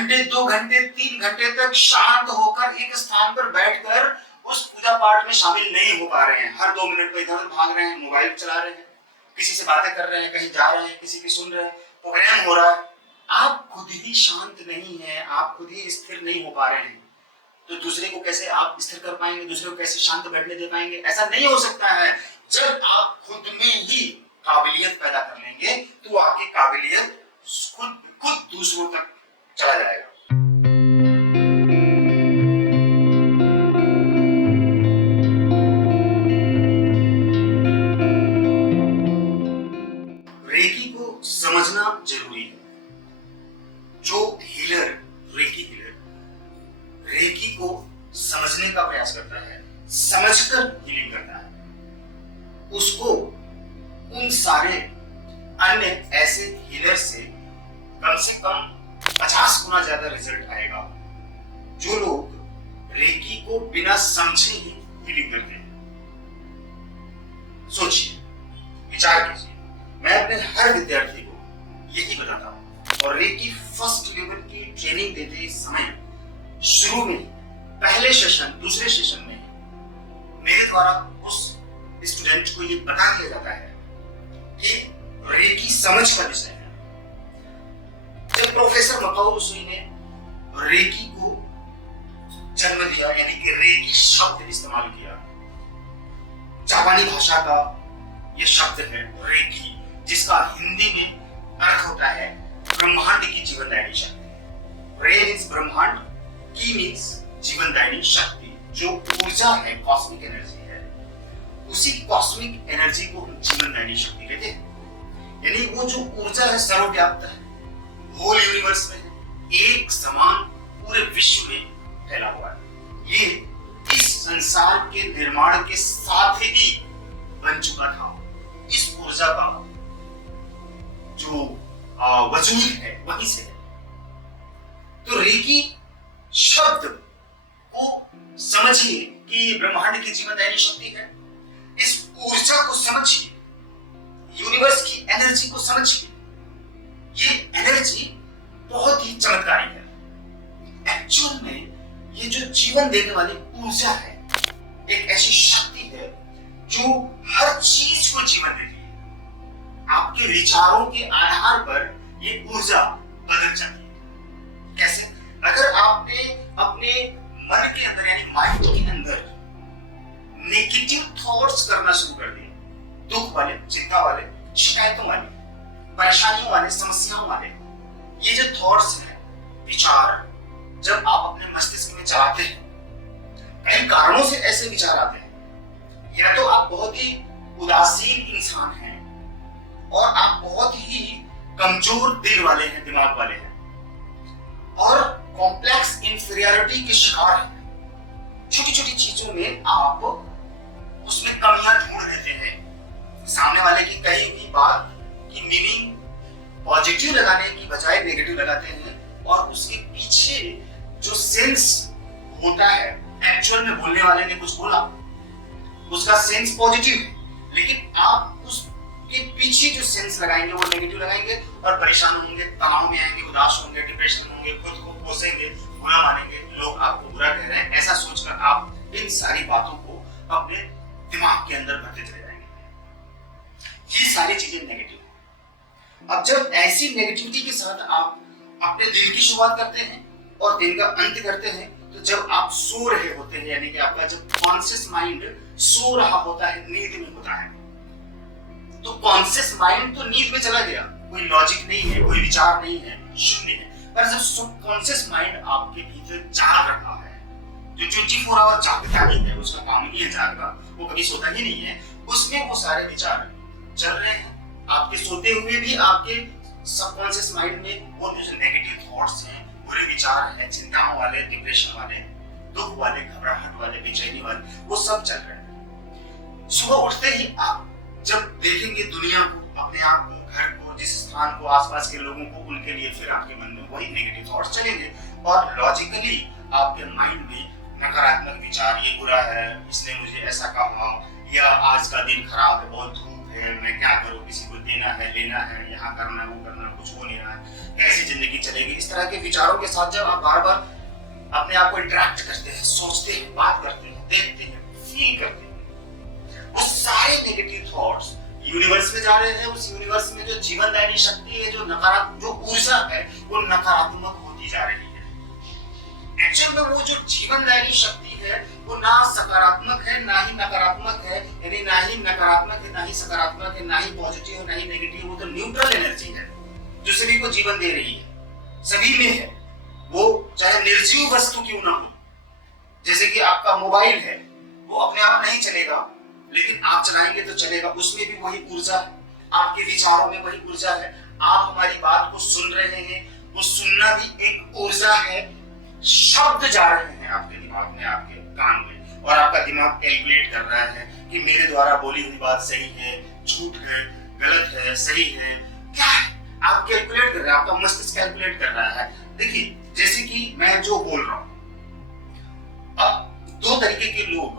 घंटे, 2 घंटे, 3 घंटे तक शांत होकर एक स्थान पर बैठकर उस पूजा पाठ में शामिल नहीं हो पा रहे हैं। हर 2 मिनट में इधर भाग रहे हैं, मोबाइल चला रहे हैं, किसी से बातें कर रहे हैं, कहीं जा रहे हैं, किसी की सुन रहे हैं, प्रोग्राम हो रहा है। आप खुद ही शांत नहीं है, आप खुद ही स्थिर नहीं हो पा रहे हैं, तो दूसरे को कैसे आप स्थिर कर पाएंगे, दूसरे को कैसे शांत बैठने दे पाएंगे? ऐसा नहीं हो सकता है। जब आप खुद में ही काबिलियत पैदा कर लेंगे तो आपकी काबिलियत खुद दूसरों तक चला जाएगा। रेकी को समझना जरूरी है। जो हीलर, रेकी को समझने का प्रयास करता है, समझकर हीलिंग करता है, उसको उन सारे अन्य ऐसे हीलर से कम 50 गुना ज्यादा रिजल्ट आएगा जो लोग रेकी को बिना समझे ही हीलिंग करते हैं। सोचिए, विचार कीजिए, मैं अपने हर विद्यार्थी को यही बताता हूं और रेकी फर्स्ट लेवल की ट्रेनिंग देते समय शुरू में पहले सेशन, दूसरे सेशन में मेरे द्वारा उस स्टूडेंट को ये बता दिया जाता है कि रेकी समझ का विषय है। जब प्रोफेसर मकाओ उसुई ने रेकी को जन्म दिया, यानी कि रेकी शब्द इस्तेमाल किया, जापानी भाषा का यह शब्द है रेकी, जिसका हिंदी में अर्थ होता है ब्रह्मांड की जीवनदायिनी शक्ति। रे मींस ब्रह्मांड, की मींस जीवनदायिनी शक्ति, जो ऊर्जा है, कॉस्मिक एनर्जी है। उसी कॉस्मिक एनर्जी को हम जीवनदायिनी शक्ति कहते हैं। यानी वो जो ऊर्जा है सर्वव्याप्त है, होल यूनिवर्स में है, एक समान पूरे विश्व में फैला हुआ है। ये इस संसार के निर्माण के साथ ही बन चुका था। इस ऊर्जा का जो वजूद है वहीं से है। तो रेकी शब्द को समझिए कि ब्रह्मांड की जीवनदायिनी शक्ति है। इस ऊर्जा को समझिए, यूनिवर्स की एनर्जी को समझिए। ये एनर्जी बहुत ही चमत्कारी है। एक्चुअल में ये जो जीवन देने वाली ऊर्जा है, एक ऐसी शक्ति है जो हर चीज को जीवन देती है। आपके विचारों के आधार पर ये ऊर्जा बदल जाती है। कैसे? अगर आपने अपने मन के अंदर, यानी माइंड के अंदर नेगेटिव थॉट्स करना शुरू कर दिए, दुख वाले, चिंता वाले, शिकायतों वाले, परेशानियों वाले, समस्याओं वाले, ये जो थॉट्स हैं, विचार जब आप अपने मस्तिष्क में चलाते हैं, कई कारणों से ऐसे विचार आते हैं। या तो आप बहुत ही उदासीन इंसान हैं और आप बहुत ही कमजोर दिल वाले हैं, दिमाग वाले हैं, और कॉम्प्लेक्स इंफीरियरिटी के शिकार हैं। छोटी छोटी चीजों में आप उसमें कमियां ढूंढ लेते हैं। सामने वाले की कही हुई बात की मीनिंग पॉजिटिव लगाने की बजाय नेगेटिव लगाते हैं, और उसके पीछे जो सेंस होता है, एक्चुअल में बोलने वाले ने कुछ बोला, उसका सेंस पॉजिटिव है, लेकिन आप उसके पीछे जो सेंस लगाएंगे वो नेगेटिव लगाएंगे और परेशान होंगे, तनाव में आएंगे, उदास होंगे, डिप्रेशन होंगे, खुद को कोसेंगे, बुरा मानेंगे, लोग आपको बुरा कह रहे हैं, ऐसा सोचकर आप इन सारी बातों को अपने दिमाग के अंदर भरते चले जाएंगे। ये सारी चीजें नेगेटिव। अब जब ऐसी नेगेटिविटी के साथ आप अपने दिन की शुरुआत करते हैं और दिन का अंत करते हैं, तो जब आप सो रहे होते हैं, यानी कि आपका जब कॉन्शियस माइंड सो रहा होता है, नींद में होता है, तो कॉन्शियस माइंड तो नींद में चला गया, कोई लॉजिक नहीं है, कोई विचार नहीं है, शून्य है। पर जब सबकॉन्शियस माइंड आपके भीतर जाग रहा है, जो 24 आवर जागता ही है, उसका काम ही है जागना, वो कभी सोता ही नहीं है, उसमें वो सारे विचार चल रहे हैं। आपके सोते हुए भी आपके सबकॉन्शियस माइंड में वो जो नेगेटिव थॉट्स हैं, बुरे विचार हैं, चिंताओं वाले, डिप्रेशन वाले, दुख वाले, घबराहट वाले, बेचैनी वाले, वो सब चल रहे हैं। सुबह उठते ही आप जब देखेंगे दुनिया को, अपने आप को, घर को, जिस स्थान को, आसपास के लोगों को, उनके लिए फिर आपके मन में वही नेगेटिव थॉट्स चलेंगे और लॉजिकली आपके माइंड में नकारात्मक विचार, ये बुरा है, इसने मुझे ऐसा कहा, या आज का दिन खराब है, बहुत धूप है, मैं क्या करूं, किसी को देना है, लेना है, यहाँ करना, वो करना, कुछ हो नहीं रहा है, कैसी जिंदगी चलेगी, इस तरह के विचारों के साथ जब आप बार बार अपने आप को इंटरेक्ट करते हैं, सोचते हैं, बात करते हैं, देखते हैं, फील करते हैं, वो सारे नेगेटिव थॉट्स यूनिवर्स में जा रहे हैं। उस यूनिवर्स में जो जीवनदायी शक्ति है, जो नकारात्मक, जो ऊर्जा है, वो नकारात्मक होती जा रही है। एक्चुअल में वो जो जीवनदायी शक्ति है वो ना सकारात्मक है ना ही नकारात्मक है, यानी ना ही नकारात्मक है ना ही सकारात्मक है, ना ही पॉजिटिव है ना ही नेगेटिव, वो तो न्यूट्रल एनर्जी है जो सभी को जीवन दे रही है, सभी में है। वो चाहे निर्जीव वस्तु क्यों ना हो, जैसे कि आपका मोबाइल है, वो अपने आप नहीं चलेगा, लेकिन आप चलाएंगे तो चलेगा, उसमें भी वही ऊर्जा है, आपके विचारों में वही ऊर्जा है। आप हमारी बात को सुन रहे हैं, वो सुनना भी एक ऊर्जा है। शब्द जा रहे हैं आपके दिमाग में, आपके कान में, और आपका दिमाग कैलकुलेट कर रहा है कि मेरे द्वारा बोली हुई बात सही है, झूठ है, गलत है, सही है, क्या है, आप कैलकुलेट कर रहे हैं, आपका मस्तिष्क कैलकुलेट कर रहा है। देखिए, जैसे कि मैं जो बोल रहा हूं, अब दो तरीके के लोग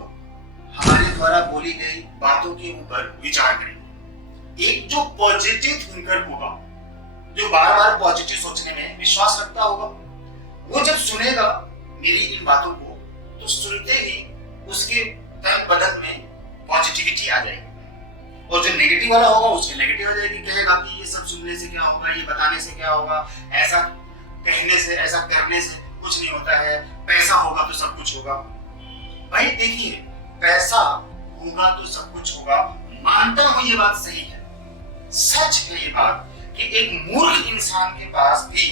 हमारे द्वारा बोली गई बातों के ऊपर विचार करेंगे। एक जो पॉजिटिव थिंकर होगा, जो बार बार पॉजिटिव सोचने में विश्वास रखता होगा, वो जब सुनेगा मेरी इन बातों को, तो सुनते ही उसके तन बदन में पॉजिटिविटी आ जाएगी, और जो नेगेटिव वाला होगा उसकी नेगेटिव आ जाएगी, कहेगा कि ये सब सुनने से क्या होगा, ये बताने से क्या होगा, ऐसा कहने से, ऐसा करने से कुछ नहीं होता है, पैसा होगा तो सब कुछ होगा। भाई देखिए, पैसा होगा तो सब कुछ होगा, मानता हूं ये बात सही है, सच है ये बात कि एक मूर्ख इंसान के पास भी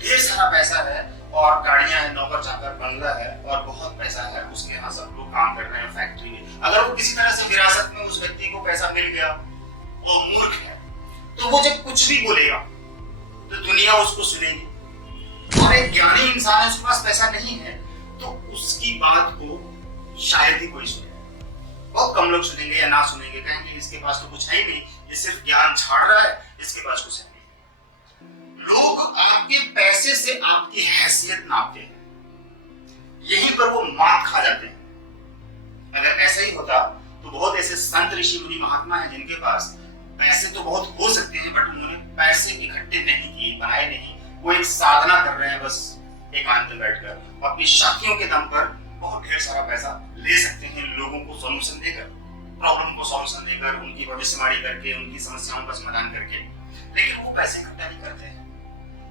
ढेर सारा पैसा है और गाड़ियां हैं, नौकर चाकर, बंगला है और बहुत पैसा है, उसके यहाँ सब लोग काम कर रहे हैं फैक्ट्री में। अगर वो किसी तरह से विरासत में उस व्यक्ति को पैसा मिल गया, वो मूर्ख है, तो वो जब कुछ भी बोलेगा तो दुनिया उसको सुनेगी। और एक ज्ञानी इंसान है, उसके पास पैसा नहीं है, तो उसकी बात को शायद ही कोई सुने, बहुत कम लोग सुनेंगे या ना सुनेंगे, कहेंगे इसके पास तो कुछ है ही नहीं, ये सिर्फ ज्ञान झाड़ रहा है, इसके पास कुछ है नहीं। लोग आपके पैसे से आपकी हैसियत नापते हैं, यहीं पर वो मात खा जाते हैं। अगर ऐसा ही होता तो बहुत ऐसे संत, ऋषि, मुनि, महात्मा हैं जिनके पास पैसे तो बहुत हो सकते हैं, बट उन्होंने पैसे इकट्ठे नहीं किए, बनाए नहीं, वो एक साधना कर रहे हैं, बस एकांत में बैठकर अपनी शक्तियों के दम पर बहुत ढेर सारा पैसा ले सकते हैं, लोगों को सॉल्यूशन देकर, प्रॉब्लम को सॉल्यूशन देकर, उनकी भविष्यवाणी करके, उनकी समस्याओं का समाधान करके, लेकिन वो पैसे इकट्ठा नहीं करते हैं।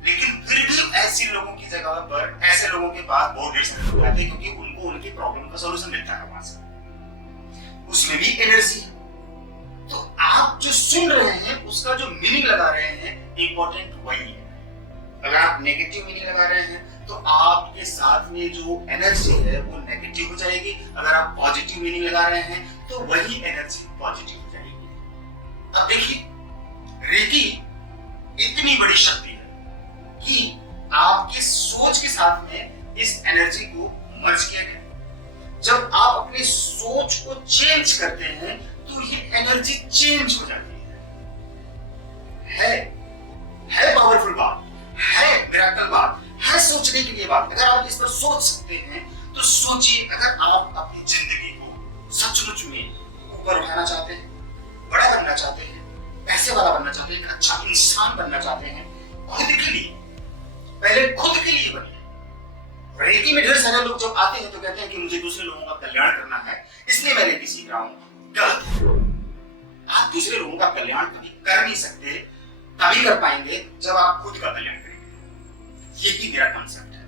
लेकिन फिर भी ऐसे लोगों की जगह पर, ऐसे लोगों के पास बहुत ढेर सारे लोग आते हैं, क्योंकि उनको उनकी प्रॉब्लम का सॉल्यूशन मिलता है वहां से, उसमें भी एनर्जी। तो आप जो सुन रहे हैं उसका जो मीनिंग लगा रहे हैं, इंपॉर्टेंट वही है। अगर आप नेगेटिव मीनिंग लगा रहे हैं तो आपके साथ में जो एनर्जी है वो नेगेटिव हो जाएगी, अगर आप पॉजिटिव मीनिंग लगा रहे हैं तो वही एनर्जी पॉजिटिव हो जाएगी। अब देखिए, रेकी इतनी बड़ी शक्ति है कि आपके सोच के साथ में इस एनर्जी को मर्ज किया गया। जब आप अपनी सोच को चेंज करते हैं तो ये एनर्जी चेंज हो जाती है पावरफुल बात, है मिरेकल बात, है सोचने के लिए बात। अगर आप इस पर सोच सकते हैं तो सोचिए, अगर आप अपनी जिंदगी को सचमुच में ऊपर उठाना चाहते हैं, बड़ा बनना चाहते हैं, पैसे वाला बनना चाहते हैं, एक अच्छा इंसान बनना चाहते हैं, खुद के लिए, पहले खुद के लिए बनिए। रेकी में ढेर सारे लोग जब आते हैं तो कहते हैं कि मुझे दूसरे लोगों का कल्याण करना है, इसलिए मैं रेकी सीख रहा हूं। गलत है। आप दूसरे लोगों का कल्याण कभी कर नहीं सकते, तभी कर पाएंगे जब आप खुद का कल्याण करेंगे। यही मेरा कॉन्सेप्ट है,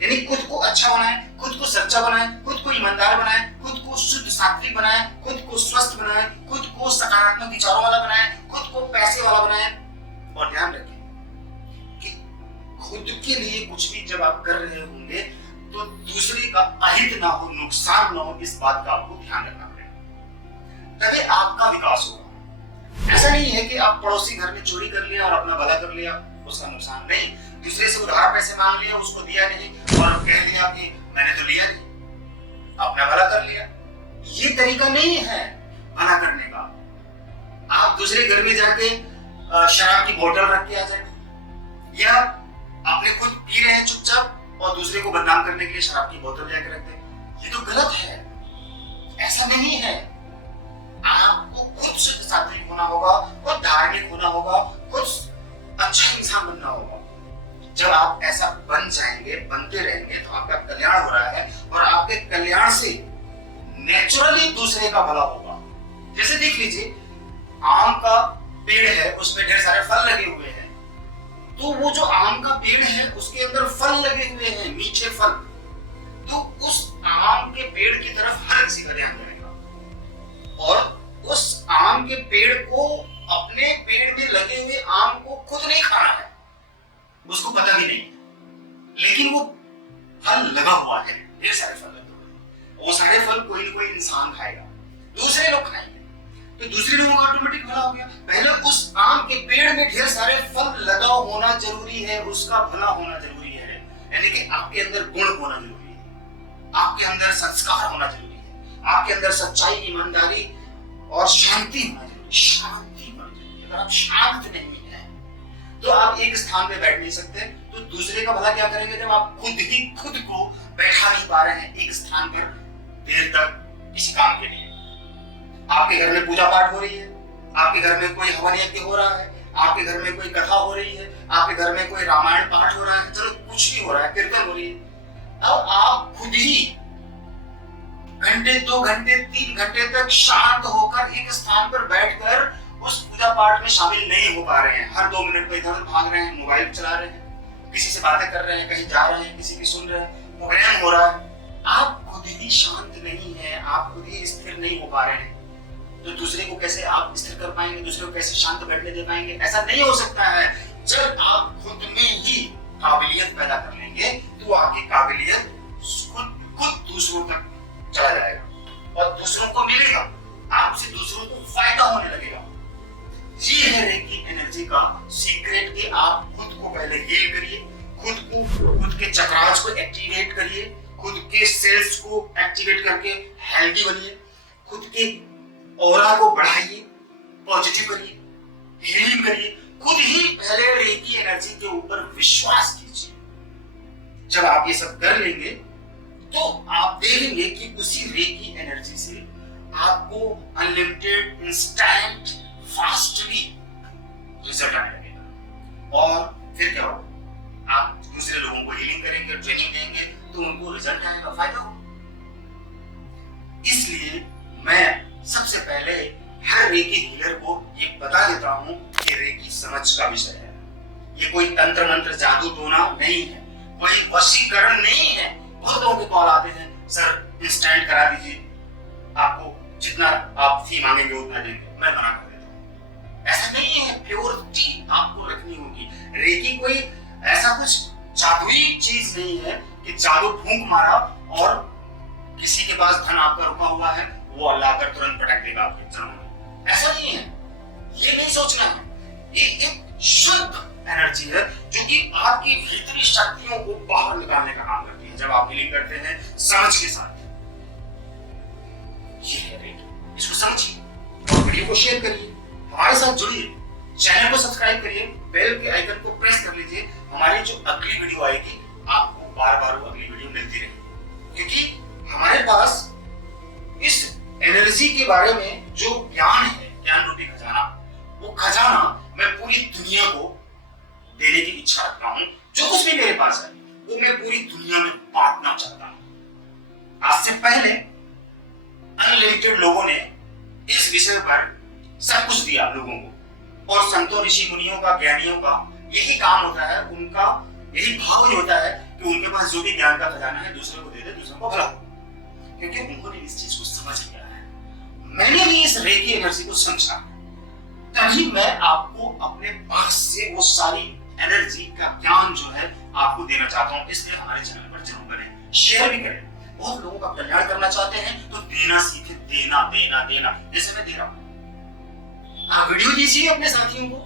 यानी खुद को अच्छा बनाएं, खुद को सच्चा बनाएं, खुद को ईमानदार बनाएं, खुद को शुद्ध सात्विक बनाएं, खुद को स्वस्थ बनाएं, खुद को सकारात्मक विचारों वाला बनाएं, खुद को पैसे वाला बनाएं। और ध्यान रखें कि खुद के लिए कुछ भी जब आप कर रहे होंगे तो दूसरे का अहित ना हो, नुकसान ना हो, इस बात का आपको ध्यान रखना पड़ेगा, तभी आपका विकास होगा। ऐसा नहीं है कि आप पड़ोसी घर में चोरी कर लिया और अपना भला कर लिया, उसका नुकसान नहीं, दूसरे से उधार पैसे मांग लिया, उसको दिया नहीं और कह लिया कि मैंने तो लिया नहीं, अपना भला कर लिया। ये तरीका नहीं है भला करने का। आप दूसरे घर में जाके शराब की बोतल रख के आ जाए, या आपने खुद पी रहे हैं चुपचाप और दूसरे को बदनाम करने के लिए शराब की बोतल जाके रख दे, ये तो गलत है। ऐसा नहीं है। आपको खुद शुद्ध सात्विक होना होगा, खुद धार्मिक होना होगा, खुद अच्छा इंसान आप ऐसा बन जाएंगे, बनते रहेंगे, तो आपका कल्याण हो रहा है और आपके कल्याण से नेचुरली दूसरे का भला होगा। जैसे देख लीजिए, आम का पेड़ है, उसमें ढेर सारे फल लगे हुए हैं, तो वो जो आम का पेड़ है उसके अंदर फल लगे हुए हैं, मीठे फल, तो उस आम के पेड़ की तरफ हर किसी का ध्यान जाएगा और उस आम के पेड़ को, अपने पेड़ में लगे हुए आम को खुद नहीं खाना है, उसको पता भी नहीं, लेकिन वो फल लगा हुआ है, ढेर सारे फल लगे हुए हैं, वो सारे फल कोई ना कोई इंसान खाएगा, दूसरे लोग खाएंगे, तो दूसरे लोगों का ऑटोमेटिक भला हो गया। पहले उस आम के पेड़ में ढेर सारे फल लगा होना जरूरी है, उसका भला होना जरूरी है, यानी कि आपके अंदर गुण होना जरूरी है, आपके अंदर संस्कार होना जरूरी है, आपके अंदर सच्चाई, ईमानदारी और शांति होना जरूरी है, शांति होना जरूरी है। अगर आप शांत नहीं है तो आप एक स्थान पे बैठ नहीं सकते, तो दूसरे का भला क्या करेंगे जब आप खुद ही खुद को बैठा नहीं पा रहे हैं एक स्थान पर देर तक इस काम के लिए। आपके घर में पूजा पाठ हो रही है, आपके घर में कोई हवन यज्ञ हो रहा है, आपके घर में कोई कथा हो रही है, आपके घर में कोई रामायण पाठ हो रहा है, चलो कुछ भी हो रहा है, कीर्तन हो रही है, अब आप खुद ही घंटे, 2 घंटे, 3 घंटे तक शांत होकर एक स्थान पर बैठकर उस पूजा पाठ में शामिल नहीं हो पा रहे हैं। हर 2 मिनट पे इधर भाग रहे हैं, मोबाइल चला रहे हैं, किसी से बातें कर रहे हैं, कहीं जा रहे हैं, किसी की सुन रहे हैं, प्रोग्राम हो रहा है, आप खुद ही शांत नहीं है, आप खुद ही स्थिर नहीं हो पा रहे हैं, तो दूसरे को कैसे आप स्थिर कर पाएंगे, दूसरे को कैसे शांत बैठने दे पाएंगे? ऐसा नहीं हो सकता है। जब आप खुद में ही काबिलियत पैदा कर लेंगे तो आपकी काबिलियत खुद दूसरों तक चला जाएगा और दूसरों को मिलेगा, आपसे दूसरों को फायदा होने लगेगा। ये है रेकी एनर्जी का सीक्रेट कि आप खुद को पहले हील करिए, खुद के चक्रास को एक्टिवेट करिए, खुद के सेल्स को एक्टिवेट करके हेल्दी बनिए, खुद के ऑरा को बढ़ाइए, पॉजिटिव करिए, हीलिंग करिए, खुद ही पहले रेकी एनर्जी के ऊपर विश्वास कीजिए। जब आप ये सब कर लेंगे तो आप देखेंगे कि उसी रेकी एनर्जी से आपको अनलिमिटेड, इंस्टेंट, फास्टली रिजल्ट आने लगेगा। और फिर क्या होगा, आप दूसरे लोगों को हीलिंग करेंगे, ट्रेनिंग देंगे, तो उनको रिजल्ट आएगा, फायदा होगा। इसलिए मैं सबसे पहले हर रेकी हीलर को ये बता देता हूं कि रेकी समझ का विषय है, ये कोई तंत्र मंत्र जादू टोना नहीं है, कोई वशीकरण नहीं है। बहुत लोगों के कॉल आते हैं, सर इंस्टेंट करा दीजिए, आपको जितना आप फी मांगेंगे उतना देंगे, मैं मना कर देता हूँ। ऐसा नहीं है, प्योरिटी आपको रखनी होगी। रेकी कोई ऐसा कुछ जादुई चीज नहीं है कि जादू फूंक मारा और किसी के पास धन आपका रुका हुआ है, वो अल्लाह कर तुरंत पटक देगा आपके चरणों में। ऐसा नहीं है, ये नहीं सोचना है। ये एक शुद्ध एनर्जी है जो कि आपकी भीतरी शक्तियों को बाहर निकालने का काम करती है। जब आप हीलिंग करते हैं समझ के साथ, ये है रेकी, इसको समझिए और वीडियो को शेयर करिए, हमारे साथ जुड़िए, चैनल को सब्सक्राइब करिए, बेल के आइकन को प्रेस कर लीजिए। हमारी जो अगली वीडियो आएगी आपको बार-बार वो अगली वीडियो मिलती रहेगी, क्योंकि हमारे पास इस एनर्जी के बारे में जो ज्ञान है, ज्ञान रूपी खजाना, वो खजाना मैं पूरी दुनिया को देने की इच्छा रखता हूं। जो कुछ भी मेरे पास है वो मैं पूरी दुनिया में बांटना चाहता हूं। आज से पहले अनलिमिटेड लोगों ने इस विषय पर सब कुछ दिया लोगों को, और संतों, ऋषि मुनियों का, ज्ञानियों का यही काम होता है, उनका यही भाव ही होता है कि उनके पास जो भी ज्ञान का खजाना है दूसरे को दे दे, दूसरों को भला हो, क्योंकि उन्होंने इस चीज को समझ लिया है। मैंने भी इस रेकी एनर्जी को समझा, तभी मैं आपको अपने पास से वो सारी एनर्जी का ज्ञान जो है आपको देना चाहता हूं। इसलिए हमारे चैनल पर जरूर करें, शेयर भी करें। बहुत लोगों का कल्याण करना चाहते हैं तो देना सीखे, देना देना देना, जैसे मैं दे रहा हूं। आप वीडियो दीजिए अपने साथियों को,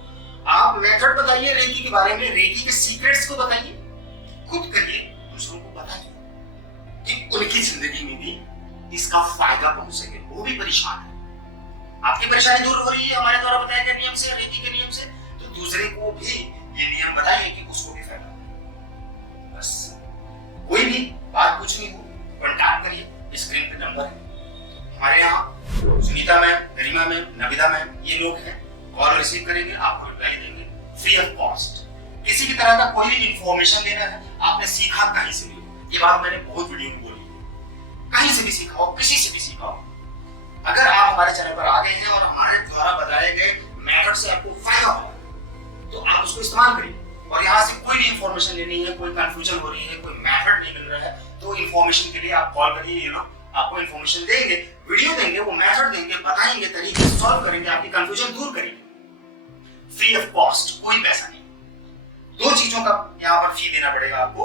आप मेथड बताइए रेकी के बारे में, रेकी के सीक्रेट्स को बताइए, खुद करिए, दूसरों को बताइए कि उनकी जिंदगी में भी इसका फायदा पहुंच सके। वो भी परेशान है, आपकी परेशानी दूर हो रही है हमारे द्वारा बताए गए नियम से, रेकी के नियम से, तो दूसरे को भी ये नियम बताइए कि उसको भी फायदा हो। बस कोई भी बात पूछनी हो कॉन्टैक्ट करिए, स्क्रीन पे नंबर है। हमारे यहाँ सुनीता मैम, गरिमा मैम, नविदा मैम, ये लोग हैं, कॉल रिसीव करेंगे, आपको रिप्लाई देंगे फ्री ऑफ कॉस्ट। किसी भी तरह का कोई भी इंफॉर्मेशन देना है, आपने सीखा कहीं से भी, ये बात मैंने बहुत वीडियो में बोली, कहीं से भी सीखा हो, किसी से भी सीखा हो, अगर आप हमारे चैनल पर आ गए हैं और हमारे द्वारा बताए गए मेथड से आपको फायदा हो तो आप उसको इस्तेमाल करिए। और यहाँ से कोई भी इंफॉर्मेशन लेनी है, कोई कंफ्यूजन हो रही है, कोई मेथड नहीं मिल रहा है, तो इंफॉर्मेशन के लिए आप कॉल करिए, आपको इंफॉर्मेशन देंगे, वीडियो देंगे, वो मेथड देंगे, बताएंगे, तरीके सॉल्व करेंगे, आपकी कंफ्यूजन दूर करेंगे, फ्री ऑफ कॉस्ट, कोई पैसा नहीं। 2 चीजों का यहाँ पर फी देना पड़ेगा आपको।